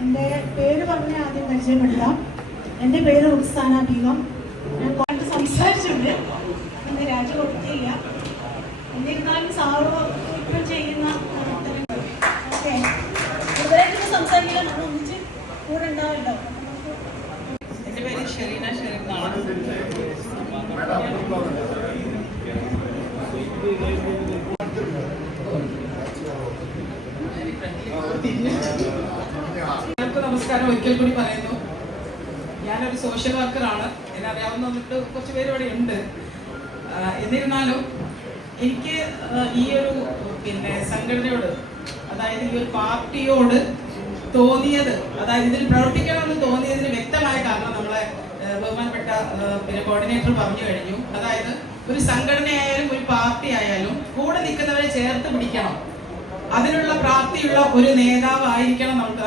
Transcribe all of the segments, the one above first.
എന്റെ പേര് പറഞ്ഞ ആദ്യം പരിചയപ്പെടുത്താം. എന്റെ പേര് റുക്സാന ബീഗം ഞാൻ കുറച്ച് സംസാരിച്ചിട്ടുണ്ട്. എന്നെ രാജി കൊടുക്കില്ല എന്നിരുന്നാലും സാറ് ഇപ്പം ചെയ്യുന്ന ഓക്കെ. കൂടുതലായിട്ട് സംസാരിക്കാൻ നമ്മൾ ഒന്നിച്ച് കൂടെ ഉണ്ടാവല്ലോ എന്റെ പേര് ഷെറീന എല്ലാവർക്കും നമസ്കാരം ഒരിക്കൽ കൂടി പറയുന്നു. ഞാനൊരു സോഷ്യൽ വർക്കറാണ് എന്നെ അറിയാവുന്ന വന്നിട്ട് കുറച്ച് പേര് ഇവിടെ ഉണ്ട്. എന്നിരുന്നാലും എനിക്ക് ഈ ഒരു പിന്നെ സംഘടനയോട് അതായത് ഈ ഒരു പാർട്ടിയോട് തോന്നിയത് അതായത് ഇതിൽ പ്രവർത്തിക്കണമെന്ന് തോന്നിയതിന് വ്യക്തമായ കാരണം നമ്മളെ ബഹുമാനപ്പെട്ട പിന്നെ കോർഡിനേറ്റർ പറഞ്ഞു കഴിഞ്ഞു. അതായത് ഒരു സംഘടനയായാലും ഒരു പാർട്ടി ആയാലും കൂടെ നിൽക്കുന്നവരെ ചേർത്ത് പിടിക്കണം. അതിനുള്ള പ്രാപ്തിയുള്ള ഒരു നേതാവായിരിക്കണം നമുക്ക്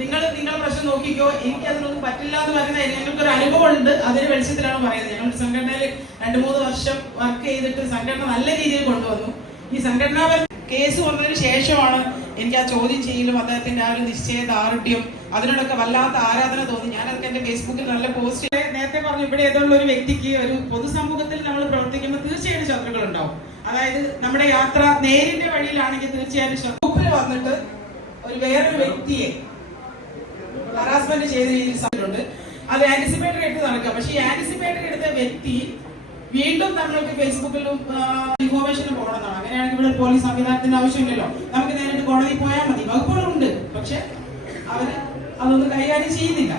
നിങ്ങൾ നിങ്ങളുടെ പ്രശ്നം നോക്കിക്കോ. എനിക്ക് അതിനൊന്നും പറ്റില്ല എന്ന് പറയുന്നത് ഞങ്ങൾക്കൊരു അനുഭവം ഉണ്ട് അതിന് വെളിച്ചത്തിലാണ് പറയുന്നത്. ഞങ്ങൾ സംഘടനയിൽ രണ്ട് മൂന്ന് വർഷം വർക്ക് ചെയ്തിട്ട് സംഘടന നല്ല രീതിയിൽ കൊണ്ടുവന്നു. ഈ സംഘടനാപര കേസ് വന്നതിന് ശേഷമാണ് എനിക്ക് ആ ചോദ്യം ചെയ്യലും അദ്ദേഹത്തിന്റെ ആ ഒരു നിശ്ചയദാർഢ്യം അതിനോടൊക്കെ വല്ലാത്ത ആരാധന തോന്നി. ഞാനതൊക്കെ എന്റെ ഫേസ്ബുക്കിൽ നല്ല പോസ്റ്റ് നേരത്തെ പറഞ്ഞു ഇവിടെ ഏതുള്ള ഒരു വ്യക്തിക്ക് ഒരു പൊതുസമൂഹത്തിൽ നമ്മൾ പ്രവർത്തിക്കുമ്പോൾ തീർച്ചയായിട്ടും ശത്രുക്കൾ ഉണ്ടാവും. അതായത് നമ്മുടെ യാത്ര നേരിന്റെ വഴിയിലാണെങ്കിൽ തീർച്ചയായിട്ടും ഗ്രൂപ്പിൽ വന്നിട്ട് ഒരു വേറൊരു വ്യക്തിയെ ഹറാസ്മെന്റ് ചെയ്ത രീതിയിൽ സാധ്യതയുണ്ട്. അത് ആന്റിസിപ്പേറ്റഡ് എടുത്ത് നടക്കുക. പക്ഷേ ഈ ആന്റിസിപ്പേറ്റഡ് എടുത്ത വ്യക്തി വീണ്ടും നമ്മൾക്ക് ഫേസ്ബുക്കിലും ഇൻഫോർമേഷനും പോകണമെന്നാണ്. അങ്ങനെയാണെങ്കിൽ ഇവിടെ പോലീസ് സംവിധാനത്തിന്റെ ആവശ്യമില്ലല്ലോ. നമുക്ക് നേരിട്ട് കോടതി പോയാൽ മതി. വകുപ്പുകളുണ്ട്. പക്ഷെ അവർ അതൊന്നും കൈകാര്യം ചെയ്യുന്നില്ല.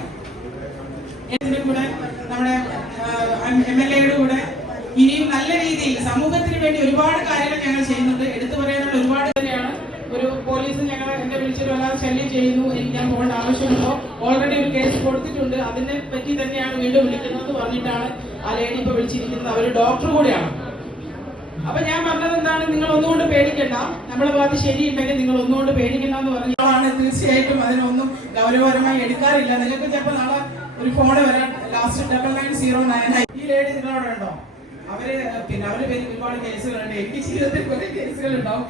ഇതിന്റെ കൂടെ നമ്മുടെ എം എൽ എയുടെ കൂടെ ഇനിയും നല്ല രീതിയിൽ സമൂഹത്തിന് വേണ്ടി ഒരുപാട് കാര്യങ്ങൾ ഞങ്ങൾ ചെയ്യുന്നുണ്ട് എടുത്തു പറയാനുള്ള ഒരുപാട് തന്നെയാണ് ഒരു പോലീസ് ഞങ്ങൾ എന്നെ ശല്യം ചെയ്യുന്നു എനിക്ക് ഞാൻ പോകേണ്ട ആവശ്യമുണ്ടോ? ഓൾറെഡി ഒരു കേസ് കൊടുത്തിട്ടുണ്ട്. അതിനെ പറ്റി തന്നെയാണ് വീണ്ടും വിളിക്കുന്നത് പറഞ്ഞിട്ടാണ് ആ ലേഡി ഇപ്പൊ വിളിച്ചിരിക്കുന്നത്. അവർ ഡോക്ടർ കൂടെയാണ്. അപ്പൊ ഞാൻ പറഞ്ഞത് എന്താണ്? നിങ്ങൾ ഒന്നുകൊണ്ട് പേടിക്കണ്ട. നമ്മളെ ഭാഗത്ത് ശരിയുണ്ടെങ്കിൽ നിങ്ങൾ ഒന്നുകൊണ്ട് പേടിക്കണ്ട എന്ന് പറഞ്ഞാണ് തീർച്ചയായിട്ടും അതിനൊന്നും ഗൗരവപരമായി എടുക്കാറില്ല. നിങ്ങൾക്ക് ചിലപ്പോൾ നാളെ ഒരു ഫോൺ വരാൻ last double nine zero nine ഈ ലേഡി നിങ്ങളവിടെ ഉണ്ടോ? അവർ പിന്നെ അവർ പേര് ഒരുപാട് കേസുകളുണ്ട് എനിക്ക് ജീവിതത്തിൽ കുറെ കേസുകൾ ഉണ്ടാവും